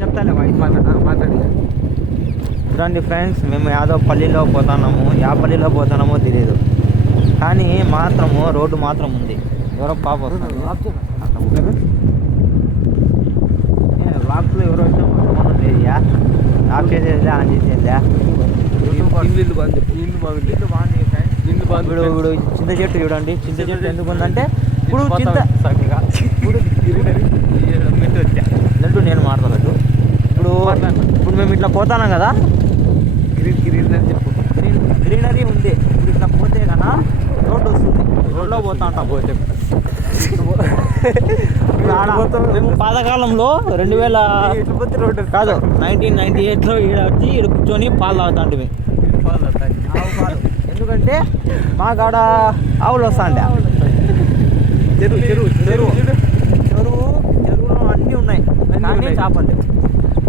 చెప్తాలే మాట్లాడి. చూడండి ఫ్రెండ్స్, మేము యాదవపల్లిలో పోతున్నాము. పల్లిలో పోతున్నామో తెలియదు, కానీ మాత్రము రోడ్డు మాత్రం ఉంది. ఎవరో పాప వస్తుంది. లాక్స్లో ఎవరో వచ్చినా సంబంధం లేదుయా. Of చేసేదిలే, on చేసేదిలే. ఇప్పుడు చింత చెట్టు చూడండి. చింత చెట్టు ఎందుకు ఉందంటే ఇప్పుడు లడ్డు నేను మాట్లాడదు. ఇప్పుడు మేము ఇట్లా పోతున్నాం కదా, గ్రీనరీ ఉంది. ఇప్పుడు ఇట్లా పోతే కన్నా రోడ్డు వస్తుంది. రోడ్లో పోతా ఉంటాం. పోతే మేము పాతకాలంలో 2000 కాదు 1998లో ఈడ వచ్చి ఈడ కూర్చొని పాలు తాగుతాంటివి. ఎందుకంటే మా కాడ ఆవులు వస్తాండే. చెరువులో అన్నీ ఉన్నాయి కానీ చేపలు.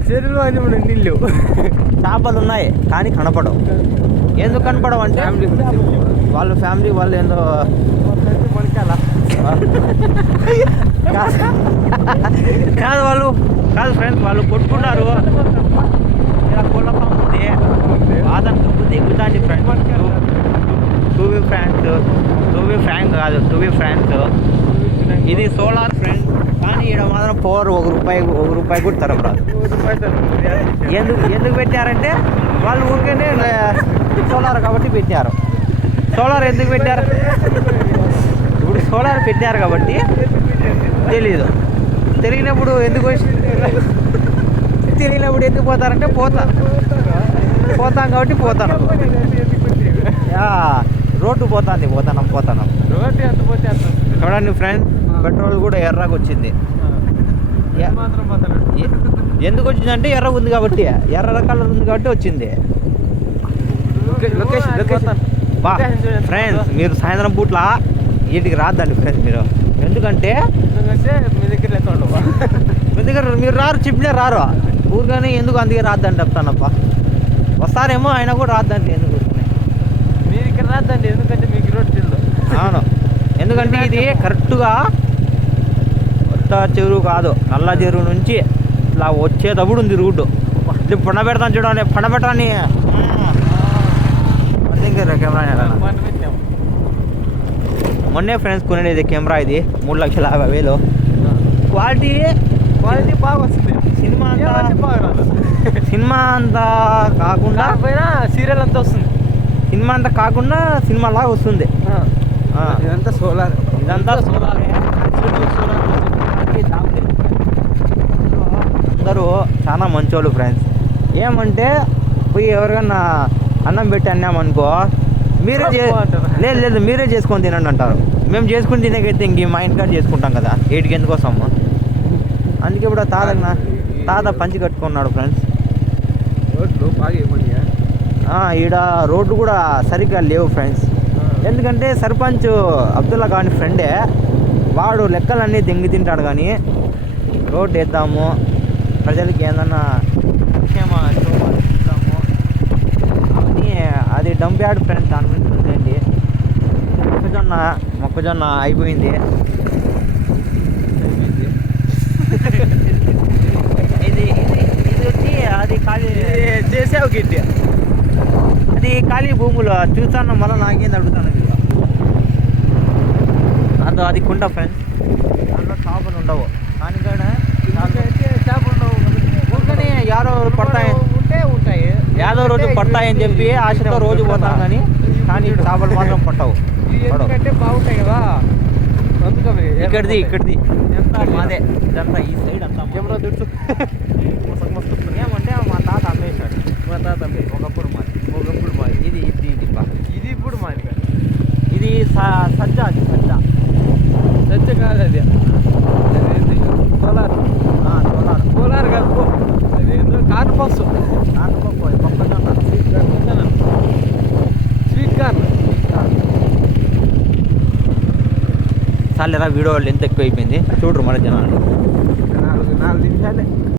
చెరువులో అన్నీ ఉన్నాయి, నీళ్ళు. చేపలు ఉన్నాయి కానీ కనపడవు. ఎందుకు కనపడవు అంటే వాళ్ళ ఫ్యామిలీ వాళ్ళు ఏందో కాదు ఫ్రెండ్స్, వాళ్ళు కొట్టుకున్నారు. ఇలా కోళ్ళ పాము ఉంది, వాదన దుబ్బు దిగుతాండి ఫ్రెండ్స్. టూ బీ ఫ్రాంక్స్ ఇది సోలార్ ఫ్రెండ్స్. కానీ ఇక్కడ మాత్రం పవర్ ఒక రూపాయి కూడా తరపరాదు. ఎందుకు పెట్టారంటే వాళ్ళు ఊరికేనే సోలార్ కాబట్టి పెట్టారు. సోలార్ ఎందుకు పెట్టారు? ఇప్పుడు సోలార్ పెట్టారు కాబట్టి తెలీదు. తెలియనప్పుడు ఎందుకు పోతారంటే పోతాం కాబట్టి పోతాను. రోడ్డు పోతాను. చూడండి ఫ్రెండ్స్, పెట్రోల్ కూడా ఎర్రగా వచ్చింది. ఎందుకు వచ్చిందంటే ఎర్ర ఉంది కాబట్టి, ఎర్ర కలర్ ఉంది కాబట్టి వచ్చింది. లొకేషన్ ఫ్రెండ్స్, మీరు సాయంత్రం పూట్ల వీటికి రాద్దండి ఫ్రెండ్స్ మీరు. ఎందుకంటే మీ దగ్గర మీరు రారు, చెప్పినా రారు ఊరిగానే. ఎందుకు అందుకే రాద్దండి చెప్తానప్ప. వస్తారేమో ఆయన కూడా రాద్దండి. ఎందుకు మీరు ఇక్కడ రాద్దండి, ఎందుకంటే మీకు రోడ్డు తెలియదు. అవును, ఎందుకంటే ఇది కరెక్ట్గా కొత్త చెరువు కాదు, నల్ల చెరువు నుంచి ఇట్లా వచ్చేటప్పుడు ఉంది రూటు. ఇప్పుడు పండ పెడతాను చూడండి, పండ పెట్టాని కెమెరా. మొన్నే ఫ్రెండ్స్ కొనేది కెమెరా, ఇది 3,50,000. క్వాలిటీ బాగా వస్తుంది. సినిమా అంతా కాకుండా సీరియల్ అంతా వస్తుంది. సినిమా అంతా కాకుండా సినిమా లాగా వస్తుంది. ఇదంతా సోలార్. అందరూ చాలా మంచోళ్ళు ఫ్రెండ్స్. ఏమంటే పోయి ఎవరికన్నా అన్నం పెట్టి అన్నామనుకో, లేదు మీరే చేసుకొని తినండి అంటారు. మేము చేసుకుని తినేకైతే ఇంక మా ఇంటికాడ చేసుకుంటాం కదా, వీటికి ఎందుకోసము. అందుకే ఇప్పుడు తాత పంచి కట్టుకున్నాడు ఫ్రెండ్స్. రోడ్లు బాగా ఈడ రోడ్లు కూడా సరిగ్గా లేవు ఫ్రెండ్స్. ఎందుకంటే సర్పంచ్ అబ్దుల్లా గాని ఫ్రెండే, వాడు లెక్కలన్నీ దెంగి తింటాడు. కానీ రోడ్డు వేద్దాము, ప్రజలకి ఏదన్నా క్షేమ చూద్దాము అవన్నీ అది డంప్ యార్డ్ ఫ్రెండ్స్. దాని గురించి వదిలేండి. మొక్కజొన్న అయిపోయింది. ఇది వచ్చి అది ఖాళీ చేసావు గిట్టి. అది ఖాళీ భూములు చూస్తాను. మళ్ళీ నాకేంది అడుగుతాను మీరు. అది కుంట ఫ్రెండ్స్, దాంట్లో చేపలు ఉండవు. కానీ చేపలు ఉండవు. ఊరికనే యారో పడతాయి యాదో రోజు పడతాయని చెప్పి ఆశతో రోజు పోతాం. కానీ చేపలు మాత్రం పట్టవు. ఎందుకంటే బాగుంటాయి కదా, అందుకని. ఇక్కడిది ఎంత మాదే, ఇదంతా ఈ సైడ్ అంతా కెమెరా దుడ్డు ఏమంటే మా తాత అమ్మేశాడు. ఒకప్పుడు మాది. ఇది ఇప్పుడు మాది కాదు. ఇది సజ్జ కాదు, అది సోలార్ కాదు. అదేందో కానుపప్పు మొక్కజొన్న స్వీట్ కార్న్. చాలేరా, వీడియో వాళ్ళు ఎంత ఎక్కువ అయిపోయింది చూడరు మన జనాలు. 4 నిమిషాలే.